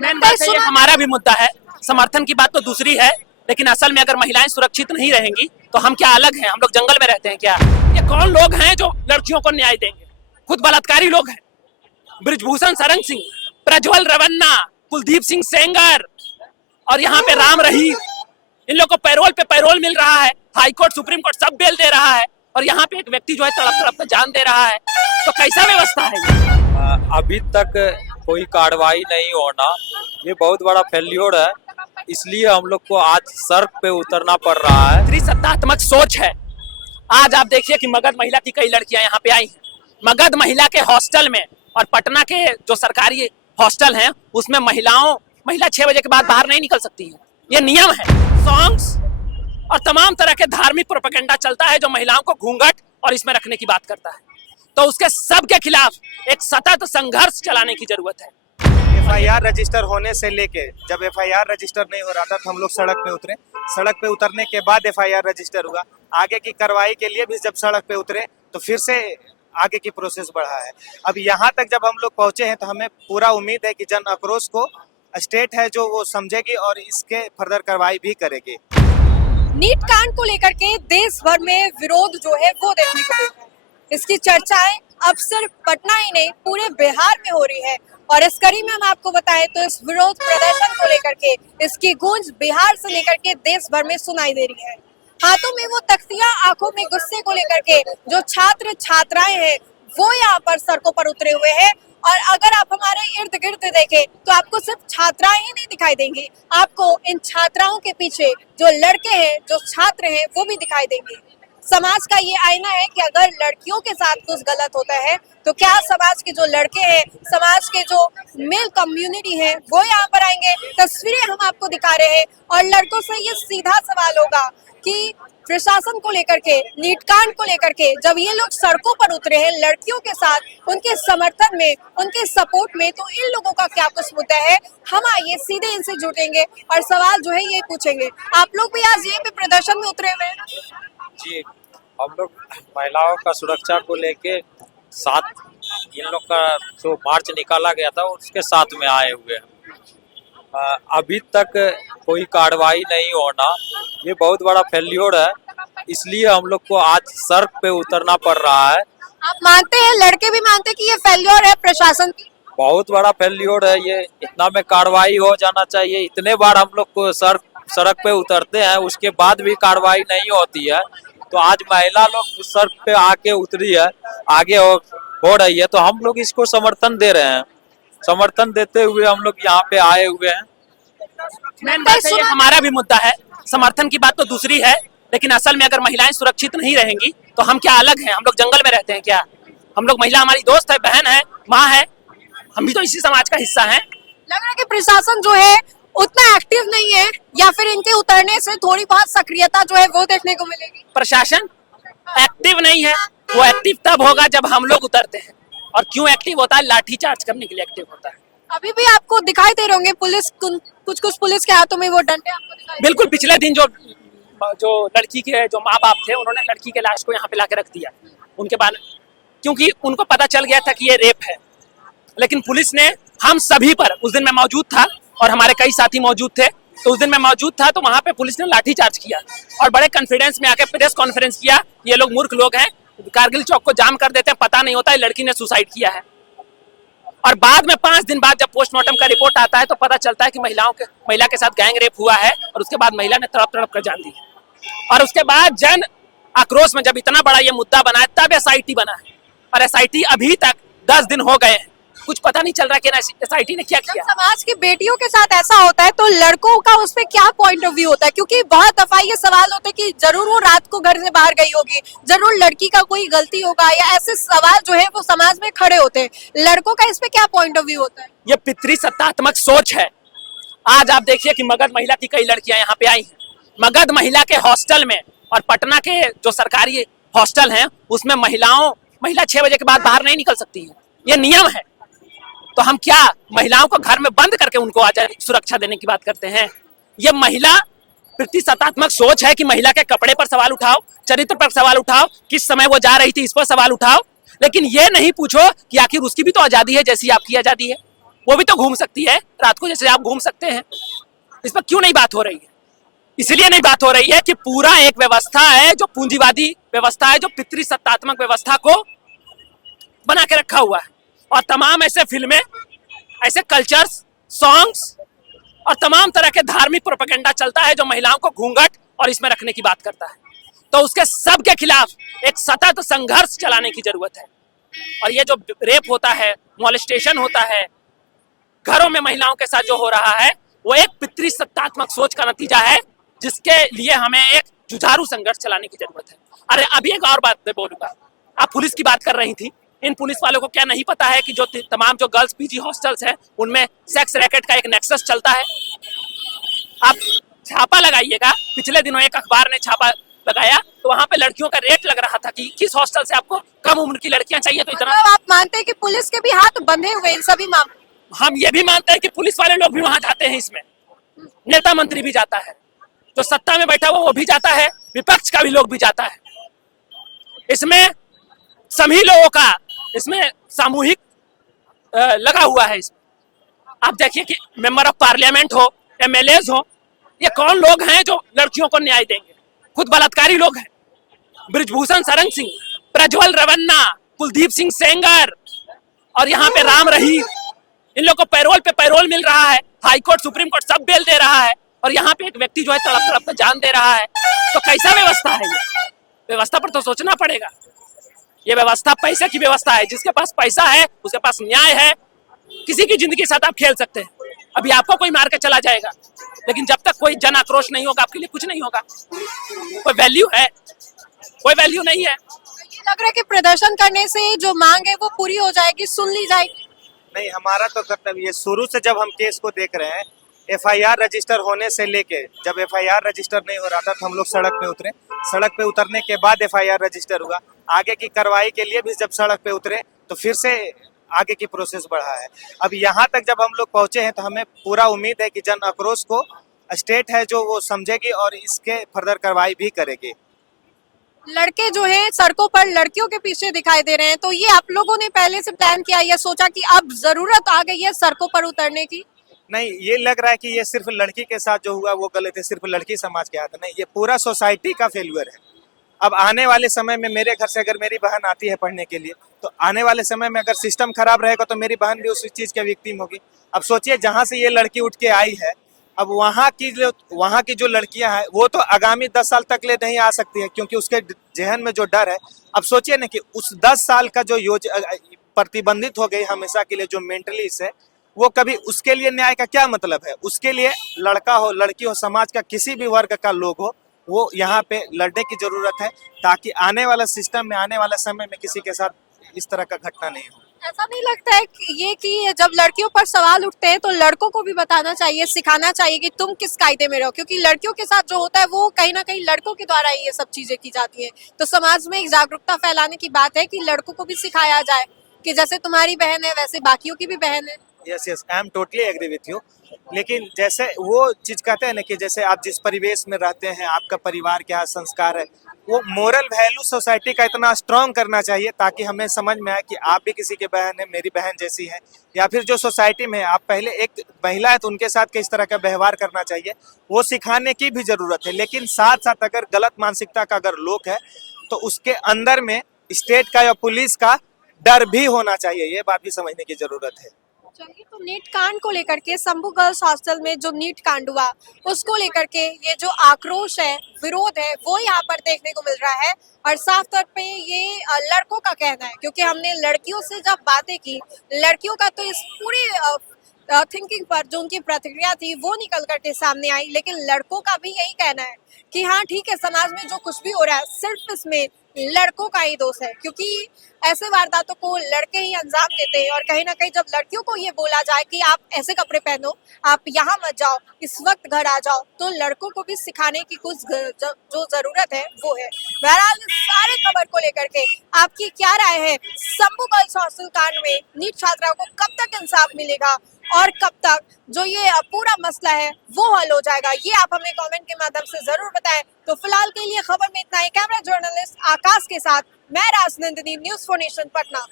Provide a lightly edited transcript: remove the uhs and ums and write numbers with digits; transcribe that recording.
Main बात है, ये हमारा भी मुद्दा है। समर्थन की बात तो दूसरी है, लेकिन असल में अगर महिलाएं सुरक्षित नहीं रहेंगी तो हम क्या अलग हैं? हम लोग जंगल में रहते हैं क्या? ये कौन लोग हैं जो लड़कियों को न्याय देंगे? खुद बलात्कारी लोग हैं। ब्रिजभूषण शरण सिंह, प्रज्वल रवन्ना, कुलदीप सिंह सेंगर और यहाँ पे राम रहीम, इन लोगों को पैरोल पे पैरोल मिल रहा है। हाई कोर्ट, सुप्रीम कोर्ट सब बेल दे रहा है और यहाँ पे एक व्यक्ति जो है तड़प तड़प कर जान दे रहा है। तो कैसा व्यवस्था है ये? अभी तक कोई कार्रवाई नहीं होना, ये बहुत बड़ा फेल्योर है। इसलिए हम लोग को आज सड़क पे उतरना पड़ रहा है। त्रिसत्तात्मक सोच है। आज आप देखिए कि मगध महिला की कई लड़कियां यहाँ पे आई हैं। मगध महिला के हॉस्टल में और पटना के जो सरकारी हॉस्टल हैं उसमें महिला 6 बजे के बाद बाहर नहीं निकल सकती है। ये नियम है। सॉन्ग्स और तमाम तरह के धार्मिक प्रोपेगेंडा चलता है जो महिलाओं को घूंघट और इसमें रखने की बात करता है। तो उसके सब के खिलाफ एक सतत संघर्ष चलाने की जरूरत है। एफआईआर रजिस्टर होने से लेके जब एफआईआर रजिस्टर नहीं हो रहा था तो हम लोग सड़क पे उतरे। सड़क पे उतरने के बाद एफआईआर रजिस्टर हुआ। आगे की कार्रवाई के लिए भी जब सड़क पे उतरे तो फिर से आगे की प्रोसेस बढ़ा है। अब यहाँ तक जब हम लोग पहुंचे हैं तो हमें पूरा उम्मीद है कि जन आक्रोश को स्टेट है जो वो समझेगी और इसके फर्दर कार्रवाई भी करेगी। नीट कांड को लेकर के देश भर में विरोध जो है वो देखने को मिल रहा है। इसकी चर्चाएं अब सिर्फ पटना ही नहीं पूरे बिहार में हो रही है और इस कड़ी में हम आपको बताएं तो इस विरोध प्रदर्शन को लेकर के इसकी गूंज बिहार से लेकर के देश भर में सुनाई दे रही है। हाथों में वो तख्तियां, आंखों में गुस्से को लेकर के जो छात्र छात्राएं हैं वो यहाँ पर सड़कों पर उतरे हुए हैं। और अगर आप हमारे इर्द गिर्द देखें तो आपको सिर्फ छात्राएं ही नहीं दिखाई देंगी, आपको इन छात्राओं के पीछे जो लड़के हैं, जो छात्र हैं वो भी दिखाई देंगे। समाज का ये आईना है कि अगर लड़कियों के साथ कुछ गलत होता है तो क्या समाज के जो लड़के हैं, समाज के जो मेल कम्युनिटी है वो यहाँ पर आएंगे? तस्वीरें हम आपको दिखा रहे हैं और लड़कों से ये सीधा सवाल होगा कि प्रशासन को लेकर के, नीट कांड को लेकर के जब ये लोग सड़कों पर उतरे हैं लड़कियों के साथ, उनके समर्थन में, उनके सपोर्ट में, तो इन लोगों का क्या कुछ मुद्दा है? हम आइए सीधे इनसे जुटेंगे और सवाल जो है ये पूछेंगे। आप लोग भी आज यहीं पे प्रदर्शन में उतरे हुए हैं? जी, हम लोग महिलाओं का सुरक्षा को लेके साथ इन लोग का जो मार्च निकाला गया था उसके साथ में आए हुए हैं। अभी तक कोई कार्रवाई नहीं होना, ये बहुत बड़ा फेल्योर है। इसलिए हम लोग को आज सड़क पे उतरना पड़ रहा है। आप मानते हैं, लड़के भी मानते हैं कि ये फेल्योर है प्रशासन की? बहुत बड़ा फेल्योर है ये। इतना में कार्रवाई हो जाना चाहिए। इतने बार हम लोग को सड़क पे उतरते हैं उसके बाद भी कार्रवाई नहीं होती है। तो आज महिला लोग सड़क पे आके उतरी है, आगे हो रही है, तो हम लोग इसको समर्थन दे रहे हैं। समर्थन देते हुए हम लोग यहाँ पे आए हुए हैं। मेन बात है, ये हमारा भी मुद्दा है। समर्थन की बात तो दूसरी है, लेकिन असल में अगर महिलाएं सुरक्षित नहीं रहेंगी तो हम क्या अलग हैं? हम लोग जंगल में रहते हैं क्या? हम लोग, महिला हमारी दोस्त है, बहन है, माँ है, हम भी तो इसी समाज का हिस्सा हैं। लग रहा है कि प्रशासन जो है उतना एक्टिव नहीं है या फिर इनके उतरने से थोड़ी बहुत सक्रियता जो है वो देखने को मिलेगी? प्रशासन एक्टिव नहीं है। वो एक्टिव तब होगा जब हम लोग उतरते हैं। और क्यों एक्टिव होता है? लाठी चार्ज करने के लिए एक्टिव होता है। अभी भी आपको दिखाई दे रहे होंगे पुलिस, कुछ पुलिस के हाथों में वो डंडे आपको दिखाई दे। बिल्कुल। पिछले दिन जो लड़की के जो माँ बाप थे उन्होंने लड़की के लाश को यहाँ पे लाके रख दिया उनके बाद, क्योंकि उनको पता चल गया था कि ये रेप है। लेकिन पुलिस ने हम सभी पर, उस दिन मैं मौजूद था और हमारे कई साथी मौजूद थे, तो उस दिन मैं मौजूद था, तो वहां पे पुलिस ने लाठी चार्ज किया और बड़े कॉन्फिडेंस में आके प्रेस कॉन्फ्रेंस किया। ये लोग मूर्ख लोग हैं, कारगिल चौक को जाम कर देते हैं, पता नहीं होता है लड़की ने सुसाइड किया है। और बाद में 5 दिन बाद जब पोस्टमार्टम का रिपोर्ट आता है तो पता चलता है कि महिला के साथ गैंग रेप हुआ है और उसके बाद महिला ने तड़प तड़प कर जान दी। और उसके बाद जन आक्रोश में जब इतना बड़ा ये मुद्दा बना है तब एसआईटी बना है। और एसआईटी अभी तक 10 दिन हो गए हैं, कुछ पता नहीं चल रहा कि एसआईटी ने क्या किया। समाज की बेटियों के साथ ऐसा होता है तो लड़कों का उस पे क्या पॉइंट ऑफ व्यू होता है? क्योंकि बहुत दफा ये सवाल होता है कि जरूर वो रात को घर से बाहर गई होगी, जरूर लड़की का कोई गलती होगा, या ऐसे सवाल जो है वो समाज में खड़े होते हैं। लड़कों का इस पे क्या पॉइंट ऑफ व्यू होता है? ये पितृसत्तात्मक सोच है। आज आप देखिए कि मगध महिला की कई लड़कियां यहाँ पे आई हैं। मगध महिला के हॉस्टल में और पटना के जो सरकारी हॉस्टल हैं उसमें महिला 6 बजे के बाद बाहर नहीं निकल सकती है। ये नियम है। तो हम क्या महिलाओं को घर में बंद करके उनको आजादी सुरक्षा देने की बात करते हैं? ये महिला प्रतिशतात्मक सोच है कि महिला के कपड़े पर सवाल उठाओ, चरित्र पर सवाल उठाओ, किस समय वो जा रही थी इस पर सवाल उठाओ, लेकिन ये नहीं पूछो कि आखिर उसकी भी तो आजादी है जैसी आपकी आजादी है। वो भी तो घूम सकती है रात को, जैसे आप घूम सकते हैं। इस पर क्यों नहीं बात हो रही है? इसलिए नहीं बात हो रही है कि पूरा एक व्यवस्था है जो पूंजीवादी व्यवस्था है, जो पितृसत्तात्मक व्यवस्था को बना के रखा हुआ है, और तमाम ऐसे फिल्में, ऐसे कल्चर्स, सॉन्ग्स और तमाम तरह के धार्मिक प्रोपेगेंडा चलता है जो महिलाओं को घूंघट और इसमें रखने की बात करता है। तो उसके सब के खिलाफ एक सतत संघर्ष चलाने की जरूरत है। और ये जो रेप होता है, मॉलेस्टेशन होता है, घरों में महिलाओं के साथ जो हो रहा है, वो एक पितृसत्तात्मक सोच का नतीजा है, जिसके लिए हमें एक जुझारू संघर्ष चलाने की जरूरत है। अरे अभी एक और बात मैं बोलूंगा, आप पुलिस की बात कर रही थी, इन पुलिस वालों को क्या नहीं पता है कि जो तमाम जो गर्ल्स पीजी हॉस्टल्स हैं उनमें सेक्स रैकेट का एक नेक्सस चलता है? आप छापा लगाइएगा, पिछले दिनों एक अखबार ने छापा लगाया तो वहां पे लड़कियों का रेट लग रहा था कि किस हॉस्टल से आपको कम उम्र की लड़कियां चाहिए, तो इतना। मतलब आप मानते हैं कि पुलिस के भी हाथ बंधे हुए इन सभी मामलों? हम ये भी मानते हैं कि पुलिस वाले लोग भी वहां जाते हैं, इसमें नेता मंत्री भी जाता है, जो सत्ता में बैठा हुआ वो भी जाता है, विपक्ष का भी लोग भी जाता है। इसमें सभी लोगों का इसमें सामूहिक लगा हुआ है। इसमें आप देखिए कि मेंबर ऑफ पार्लियामेंट हो, एमएलएज हो, ये कौन लोग हैं जो लड़कियों को न्याय देंगे? खुद बलात्कारी लोग हैं। ब्रिजभूषण शरण सिंह, प्रज्वल रवन्ना, कुलदीप सिंह सेंगर और यहाँ पे राम रहीम, इन लोगों को पैरोल पे पैरोल मिल रहा है, हाई कोर्ट सुप्रीम कोर्ट सब बेल दे रहा है, और यहाँ पे एक व्यक्ति जो है तड़प तड़प कर जान दे रहा है। तो कैसा व्यवस्था है ये? व्यवस्था पर तो सोचना पड़ेगा। ये व्यवस्था पैसे की व्यवस्था है, जिसके पास पैसा है उसके पास न्याय है। किसी की जिंदगी के साथ आप खेल सकते हैं। अभी आपको कोई मार के चला जाएगा, लेकिन जब तक कोई जन आक्रोश नहीं होगा आपके लिए कुछ नहीं होगा। कोई वैल्यू है? कोई वैल्यू नहीं है। ये लग रहा है कि प्रदर्शन करने से जो मांग है वो पूरी हो जाएगी, सुन ली जाएगी। नहीं, हमारा तो कर्तव्य शुरू से जब हम केस को देख रहे हैं, एफआईआर रजिस्टर होने से लेके जब एफआईआर रजिस्टर नहीं हो रहा था तो हम लोग सड़क पे उतरे। सड़क पे उतरने के बाद एफआईआर रजिस्टर हुआ। आगे की कार्रवाई के लिए भी जब सड़क पे उतरे तो फिर से आगे की प्रोसेस बढ़ा है। अब यहाँ तक जब हम लोग पहुंचे हैं तो हमें पूरा उम्मीद है कि जन आक्रोश को स्टेट है जो वो समझेगी और इसके फर्दर कार्रवाई भी करेगी। लड़के जो हैं सड़कों पर लड़कियों के पीछे दिखाई दे रहे हैं, तो ये आप लोगों ने पहले से प्लान किया या सोचा कि अब जरूरत आ गई है सड़कों पर उतरने की? नहीं, ये लग रहा है कि ये सिर्फ लड़की के साथ जो हुआ वो गलत है, सिर्फ लड़की समाज के हाथ नहीं, ये पूरा सोसाइटी का फेल्यूर है। अब आने वाले समय में मेरे घर से अगर मेरी बहन आती है पढ़ने के लिए, तो आने वाले समय में अगर सिस्टम खराब रहेगा तो मेरी बहन भी उस चीज के विक्टिम होगी। अब सोचिए, जहाँ से ये लड़की उठ के आई है, अब वहाँ की जो लड़कियां हैं वो तो आगामी 10 साल तक ले नहीं आ सकती है, क्योंकि उसके जहन में जो डर है। अब सोचिए ना कि उस 10 साल का जो प्रतिबंधित हो गई हमेशा के लिए, जो मेंटली से वो कभी, उसके लिए न्याय का क्या मतलब है? उसके लिए लड़का हो लड़की हो, समाज का किसी भी वर्ग का लोग हो, वो यहाँ पे लड़ने की जरूरत है, ताकि आने वाला सिस्टम में, आने वाला समय में किसी के साथ इस तरह का घटना नहीं हो। ऐसा नहीं लगता है कि जब लड़कियों पर सवाल उठते हैं तो लड़कों को भी बताना चाहिए, सिखाना चाहिए कि तुम किस कायदे में रहो, क्योंकि लड़कियों के साथ जो होता है वो कहीं ना कहीं लड़कों के द्वारा ही ये सब चीजें की जाती है। तो समाज में एक जागरूकता फैलाने की बात है कि लड़कों को भी सिखाया जाए कि जैसे तुम्हारी बहन है वैसे बाकियों की भी बहन है। Yes, I am totally agree with you. लेकिन जैसे वो चीज कहते हैं ना कि जैसे आप जिस परिवेश में रहते हैं, आपका परिवार क्या संस्कार है, वो मोरल वैल्यू सोसाइटी का इतना स्ट्रांग करना चाहिए ताकि हमें समझ में आए कि आप भी किसी के बहन है, मेरी बहन जैसी है, या फिर जो सोसाइटी में आप पहले एक महिला है तो उनके साथ किस तरह का व्यवहार करना चाहिए, वो सिखाने की भी जरूरत है। लेकिन साथ साथ अगर गलत मानसिकता का अगर लोग है तो उसके अंदर में स्टेट का या पुलिस का डर भी होना चाहिए, ये बात भी समझने की जरूरत है। चलिए, तो नीट कांड को लेकर के शंभू गर्ल्स हॉस्टल में जो नीट कांड हुआ उसको लेकर के ये जो आक्रोश है, विरोध है, वो यहाँ पर देखने को मिल रहा है। और साफ तौर पे ये लड़कों का कहना है, क्योंकि हमने लड़कियों से जब बातें की, लड़कियों का तो इस पूरी थिंकिंग पर जो उनकी प्रतिक्रिया थी वो निकल करके सामने आई। लेकिन लड़कों का भी यही कहना है कि हाँ ठीक है, समाज में जो कुछ भी हो रहा है सिर्फ इसमें लड़कों का ही दोष है, क्योंकि ऐसे वारदातों को लड़के ही अंजाम देते हैं। और कहीं ना कहीं जब लड़कियों को ये बोला जाए कि आप ऐसे कपड़े पहनो, आप यहाँ मत जाओ, इस वक्त घर आ जाओ, तो लड़कों को भी सिखाने की कुछ जो जरूरत है वो है। बहरहाल सारे खबर को लेकर के आपकी क्या राय है? शंभू गर्ल्स हॉस्टल कांड में नीट छात्राओं को कब तक इंसाफ मिलेगा और कब तक जो ये पूरा मसला है वो हल हो जाएगा, ये आप हमें कमेंट के माध्यम से जरूर बताएं। तो फिलहाल के लिए खबर में इतना ही। कैमरा जर्नलिस्ट आकाश के साथ मैं राजनंदिनी, न्यूज़4 नेशन पटना।